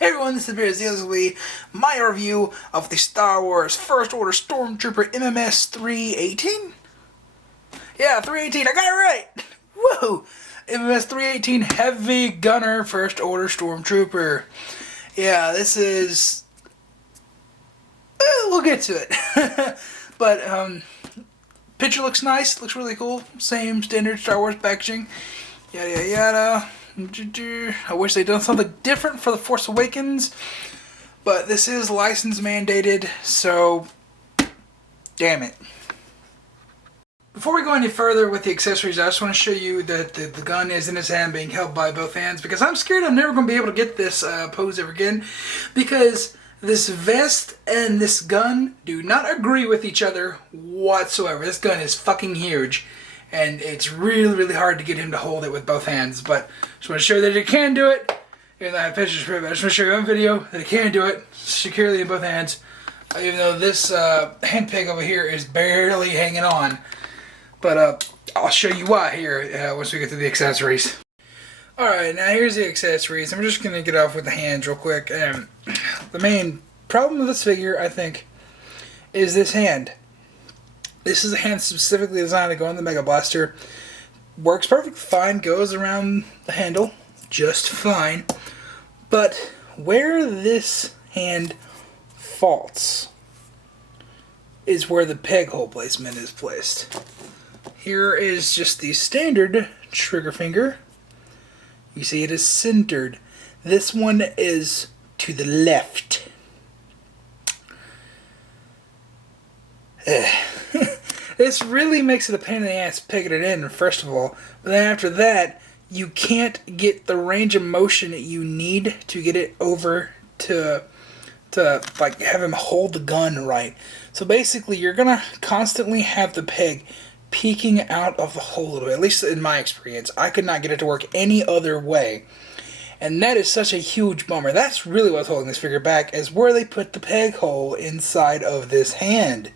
Hey everyone, this is basically my review of the Star Wars First Order Stormtrooper MMS 318? Yeah, 318, I got it right! Whoa! MMS 318 Heavy Gunner First Order Stormtrooper. Yeah, this is... we'll get to it. But, picture looks nice, looks really cool. Same standard Star Wars packaging. Yada yada yada. I wish they'd done something different for The Force Awakens, but this is license mandated, so damn it. Before we go any further with the accessories, I just want to show you that the gun is in his hand being held by both hands, because I'm scared I'm never going to be able to get this pose ever again, because this vest and this gun do not agree with each other whatsoever. This gun is fucking huge. And it's really, really hard to get him to hold it with both hands. But I just want to show you that he can do it. Even though I have pictures to prove it. I just want to show you one video that he can do it securely in both hands. Even though this hand peg over here is barely hanging on. But I'll show you why here once we get to the accessories. Alright, now here's the accessories. I'm just going to get off with the hands real quick. The main problem with this figure, I think, is this hand. This is a hand specifically designed to go in the Mega Blaster. Works perfect fine, goes around the handle just fine. But where this hand faults is where the peg hole placement is placed. Here is just the standard trigger finger. You see it is centered. This one is to the left. This really makes it a pain in the ass pegging it in, first of all. But then after that, you can't get the range of motion that you need to get it over to like have him hold the gun right. So basically, you're gonna constantly have the peg peeking out of the hole a little bit. At least in my experience, I could not get it to work any other way. And that is such a huge bummer. That's really what's holding this figure back, is where they put the peg hole inside of this hand.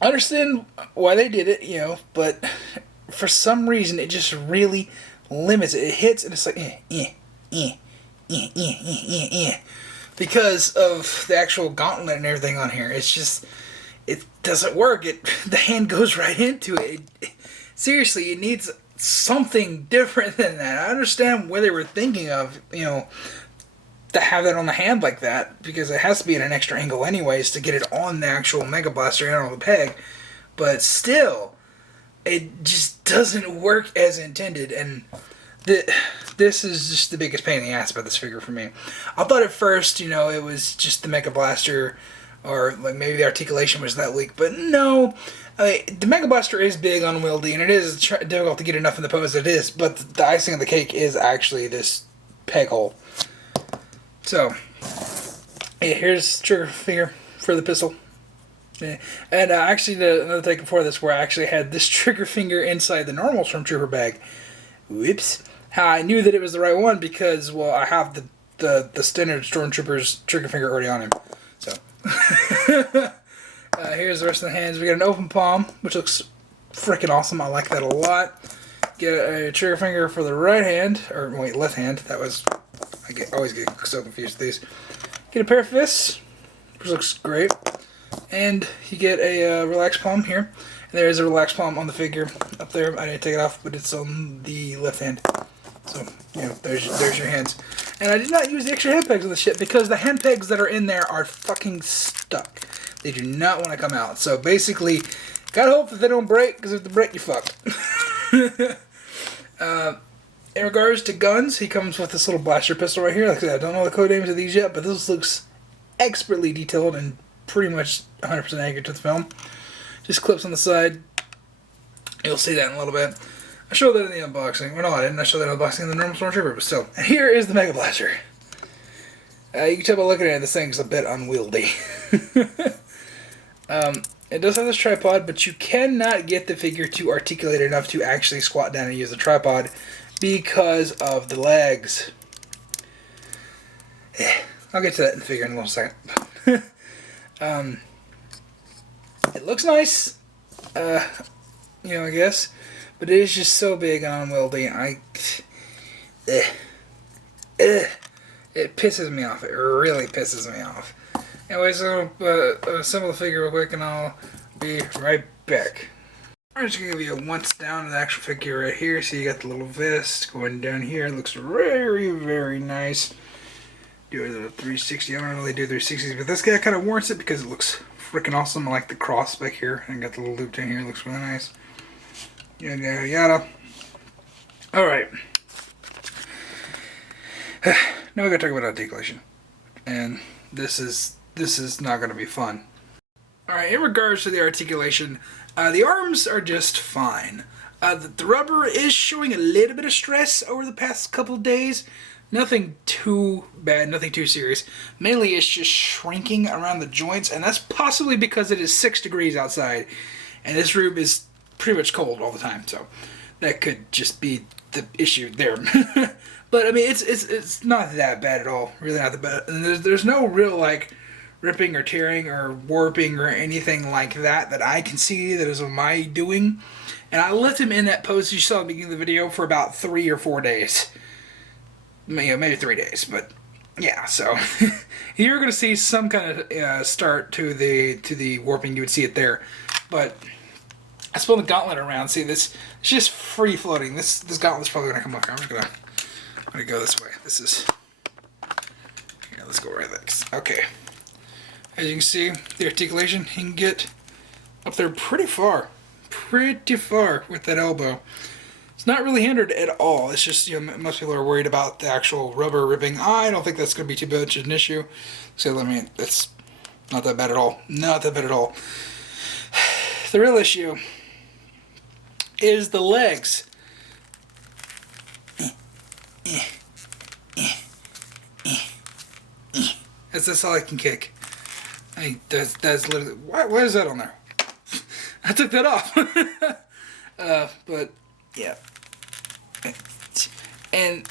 I understand why they did it, you know, but for some reason it just really limits it. It hits and it's like, because of the actual gauntlet and everything on here. It's just, it doesn't work. The hand goes right into it. Seriously, it needs something different than that. I understand what they were thinking of, you know, to have that on the hand like that, because it has to be at an extra angle anyways to get it on the actual Mega Blaster and on the peg, but still, it just doesn't work as intended, and this is just the biggest pain in the ass about this figure for me. I thought at first, you know, it was just the Mega Blaster, or like maybe the articulation was that weak, but no. The Mega Blaster is big, unwieldy, and it is difficult to get enough in the pose that it is, but the icing on the cake is actually this peg hole. So, yeah, here's the trigger finger for the pistol. Yeah. And actually, another take before this where I actually had this trigger finger inside the normal Stormtrooper bag. Whoops. How I knew that it was the right one because, well, I have the standard Stormtrooper's trigger finger already on him. So, here's the rest of the hands. We got an open palm, which looks freaking awesome. I like that a lot. Get a trigger finger for the right hand, or wait, left hand. That was... I always get so confused with these. Get a pair of fists, which looks great. And you get a relaxed palm here. And there is a relaxed palm on the figure up there. I didn't take it off, but it's on the left hand. So, you know, there's your hands. And I did not use the extra hand pegs on this shit because the hand pegs that are in there are fucking stuck. They do not want to come out. So basically, gotta hope that they don't break, because if they break, you're fucked. In regards to guns, he comes with this little blaster pistol right here. Like I said, I don't know the code names of these yet, but this looks expertly detailed and pretty much 100% accurate to the film. Just clips on the side. You'll see that in a little bit. I showed that in the unboxing. Well, no, I didn't. I showed that in the unboxing of the normal Stormtrooper, but still. And here is the Mega Blaster. You can tell by looking at it, this thing's a bit unwieldy. It does have this tripod, but you cannot get the figure to articulate enough to actually squat down and use the tripod, because of the legs. I'll get to that in the figure in a little second. It looks nice, you know, I guess, but it is just so big and unwieldy. It pisses me off. It really pisses me off. Anyway, so assemble the figure real quick and I'll be right back. I'm just going to give you a once down of the actual figure right here. So you got the little vest going down here. It looks very, very nice. Do a little 360. I don't really do 360s, but this guy kind of warrants it because it looks freaking awesome. I like the cross back here. And got the little loop down here. It looks really nice. Yada, yada, yada. Alright. Now we gotta talk about articulation. And this is not gonna be fun. Alright, in regards to the articulation, the arms are just fine. The rubber is showing a little bit of stress over the past couple of days. Nothing too bad, nothing too serious. Mainly it's just shrinking around the joints, and that's possibly because it is 6 degrees outside. And this room is pretty much cold all the time, so that could just be the issue there. But I mean, it's not that bad at all. Really not that bad. And there's no real like ripping or tearing or warping or anything like that I can see that is of my doing. And I left him in that pose you saw at the beginning of the video for about 3 or 4 days. Maybe 3 days, but yeah. So you're gonna see some kind of start to the warping. You would see it there, but I spun the gauntlet around. See this? It's just free floating. This gauntlet's probably gonna come up here. I'm gonna go this way. This is here. Let's go right there. Okay. As you can see, the articulation he can get up there pretty far with that elbow. It's not really hindered at all. It's just, you know, most people are worried about the actual rubber ripping. I don't think that's going to be too much of an issue. So, I mean, it's not that bad at all. Not that bad at all. The real issue is the legs. That's all I can kick. That's literally... Why is that on there? I took that off. But, yeah. And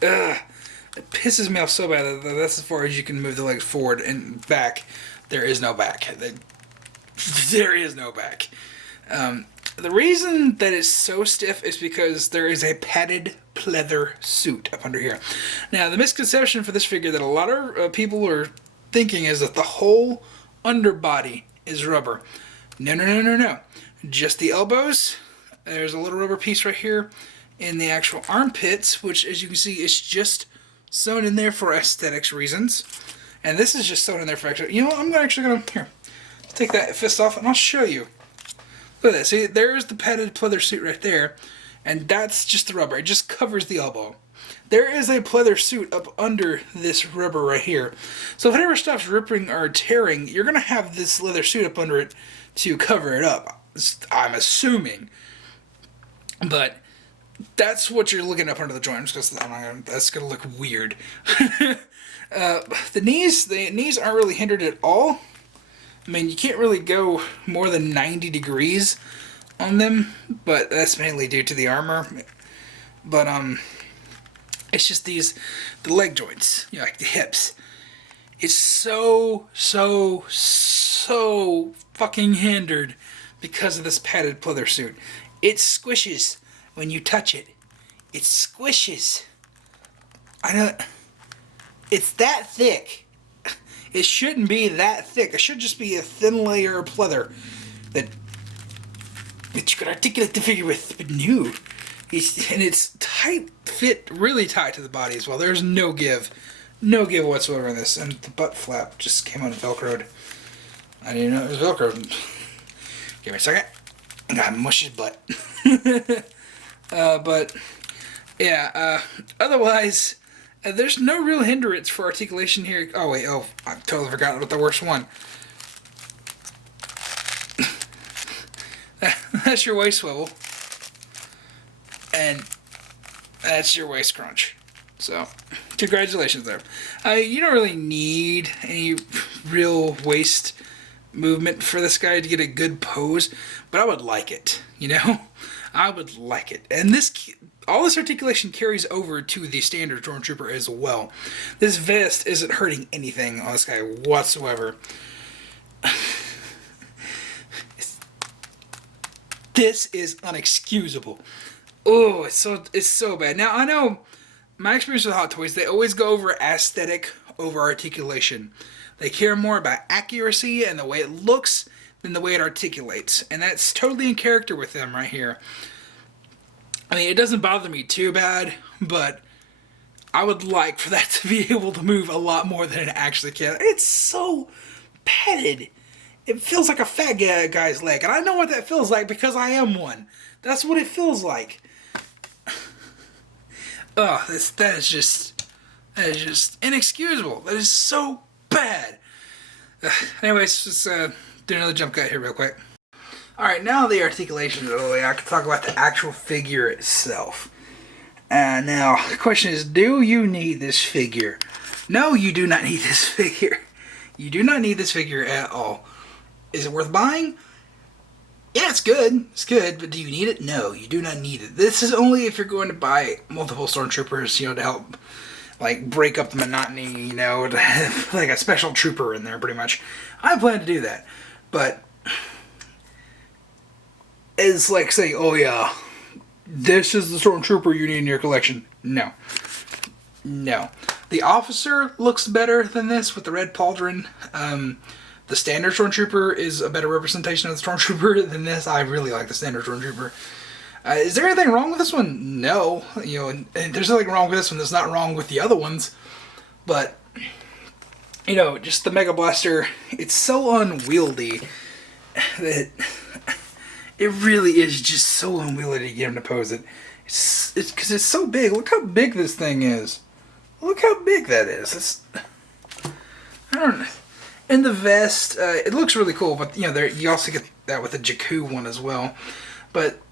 it pisses me off so bad that that's as far as you can move the legs forward and back. There is no back. There is no back. The reason that it's so stiff is because there is a padded pleather suit up under here. Now, the misconception for this figure that a lot of people are thinking is that the whole underbody is rubber. No, no, no, no, no. Just the elbows. There's a little rubber piece right here in the actual armpits, which, as you can see, is just sewn in there for aesthetics reasons. And this is just sewn in there for extra. You know what? I'm actually going to... Here. Take that fist off and I'll show you. Look at that. See, there's the padded pleather suit right there. And that's just the rubber. It just covers the elbow. There is a pleather suit up under this rubber right here. So if it ever stops ripping or tearing, you're going to have this leather suit up under it to cover it up. I'm assuming. But that's what you're looking up under the joints, because that's going to look weird. The knees aren't really hindered at all. I mean, you can't really go more than 90 degrees on them, but that's mainly due to the armor. But it's just the leg joints, you know, like the hips. It's so fucking hindered because of this padded pleather suit. It squishes when you touch it. It squishes. I know. It's that thick. It shouldn't be that thick. It should just be a thin layer of pleather that you can articulate the figure with. But no. And it's tight fit, really tight to the body as well. There's no give. No give whatsoever in this. And the butt flap just came on Velcroed. I didn't know it was Velcroed. Give me a second. I got mush his butt. But, yeah, otherwise, there's no real hindrance for articulation here. Oh, wait, I totally forgot about the worst one. That's your waist swivel. And that's your waist crunch. So, congratulations there. You don't really need any real waist movement for this guy to get a good pose, but I would like it, you know? I would like it. And all this articulation carries over to the standard Stormtrooper as well. This vest isn't hurting anything on this guy whatsoever. This is unexcusable. Oh, it's so bad. Now, I know my experience with Hot Toys, they always go over aesthetic over articulation. They care more about accuracy and the way it looks than the way it articulates. And that's totally in character with them right here. I mean, it doesn't bother me too bad, but I would like for that to be able to move a lot more than it actually can. It's so padded. It feels like a fat guy's leg. And I know what that feels like because I am one. That's what it feels like. Oh, that is just inexcusable. That is so bad. Anyways, let's do another jump cut here real quick. Alright, now the articulation is out of the way, I can talk about the actual figure itself. Now, the question is, do you need this figure? No, you do not need this figure. You do not need this figure at all. Is it worth buying? Yeah, it's good. It's good, but do you need it? No, you do not need it. This is only if you're going to buy multiple Stormtroopers, you know, to help, like, break up the monotony, you know, to have, like, a special trooper in there, pretty much. I plan to do that, but it's like saying, oh yeah, this is the Stormtrooper you need in your collection. No. No. The officer looks better than this with the red pauldron. The standard Stormtrooper is a better representation of the Stormtrooper than this. I really like the standard Stormtrooper. Is there anything wrong with this one? No. You know, and there's nothing wrong with this one that's not wrong with the other ones. But, you know, just the Mega Blaster, it's so unwieldy that it really is just so unwieldy to get him to pose it. It's because it's so big. Look how big this thing is. Look how big that is. I don't know. And the vest, it looks really cool, but you know, you also get that with the Jakku one as well. But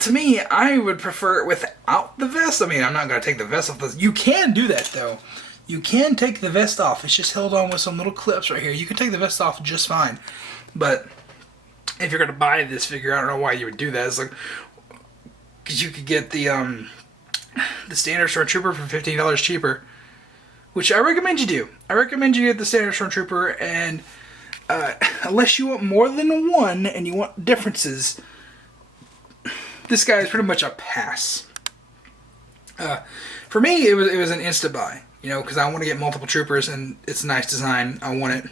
to me, I would prefer it without the vest. I mean, I'm not going to take the vest off. You can do that, though. You can take the vest off. It's just held on with some little clips right here. You can take the vest off just fine. But if you're going to buy this figure, I don't know why you would do that. It's like, because you could get the standard Stormtrooper for $15 cheaper. Which I recommend you do. I recommend you get the standard Stormtrooper, and unless you want more than one and you want differences, this guy is pretty much a pass. For me, it was an insta buy, you know, because I want to get multiple troopers and it's a nice design. I want it.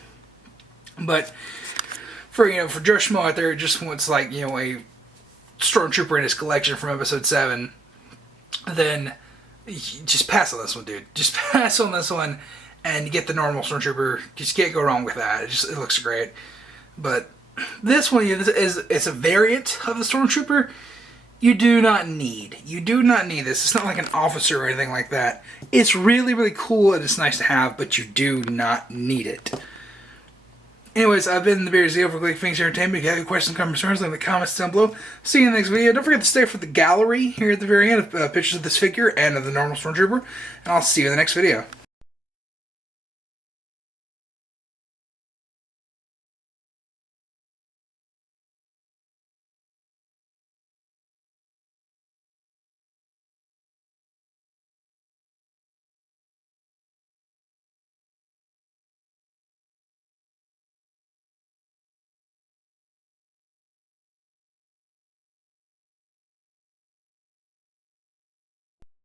But for Joe Schmo out there who just wants, like, you know, a Stormtrooper in his collection from Episode 7, then just pass on this one, dude. Just pass on this one and get the normal Stormtrooper. Just can't go wrong with that. It looks great. But this one is a variant of the Stormtrooper. You do not need this. It's not like an officer or anything like that. It's really, really cool and it's nice to have, but you do not need it. Anyways, I've been the Beer Zero for Click Things Entertainment. If you have any questions, concerns, leave in the comments down below. See you in the next video. Don't forget to stay for the gallery here at the very end of pictures of this figure and of the normal Stormtrooper. And I'll see you in the next video.